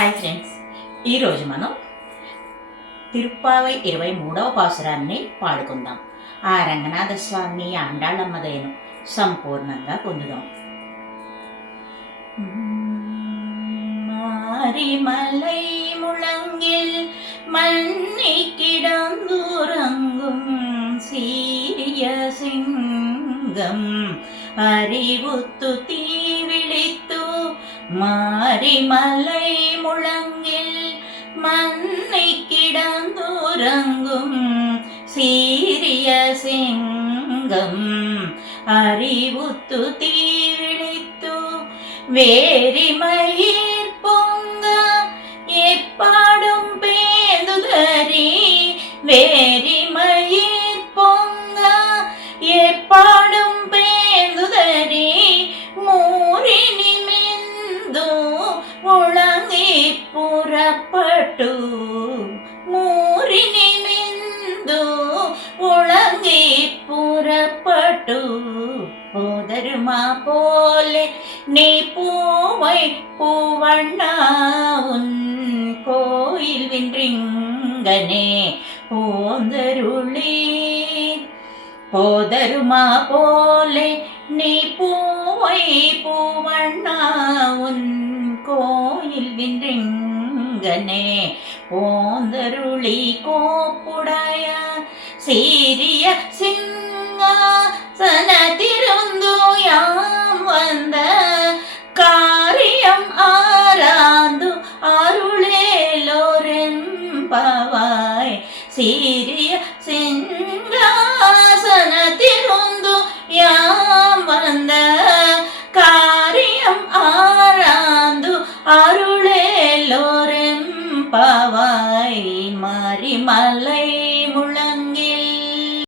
Hi friends, ఈరోజు మనం తిరుప్పావై 23వ పాసురాన్ని పాడుకుందాం. ఆ రంగనాథ స్వామి ఆండాళమ్మ దయను సంపూర్ణంగా పొందుదాం. மாரிமலை முழங்கில் மண்ணி கிடந்துறங்கும் சீரிய சிங்கம் அறிவுத்து தீவிழித்து மாரிமலை முழங்கில் மண்ணி கிடந்துறங்கும் சீரிய சிங்கம் அறிவுத்து தீவிழித்து வேரிமயிர் பொங்க எப்பாடும் பேந்துதறி வேரிமயிர் பொங்க எப்பாடும் பேந்துதறி மூரினி மெந்து முழங்கி புறப்பட்டு மூரினி மெந்து முழங்கி புறப்பட்டு போதருமா போலே நீ பூவை பூவண்ணா உன் கோயில் வின்றிங்கனே போந்தருளி போதருமா போலே நீ பூவை பூவண்ணா உன் கோயில் வின்றிங்கனே போந்தருளி கோப்புடைய சீரிய சிங்காசனத்திருந்து யாம் வந்த காரியம் ஆராந்து அருளேலோரெம்பவாய் சீரிய சிங்காசனத்திருந்து யாம் வந்த காரியம் ஆராந்து அருளேலோரெம்பவாய் மாரிமலை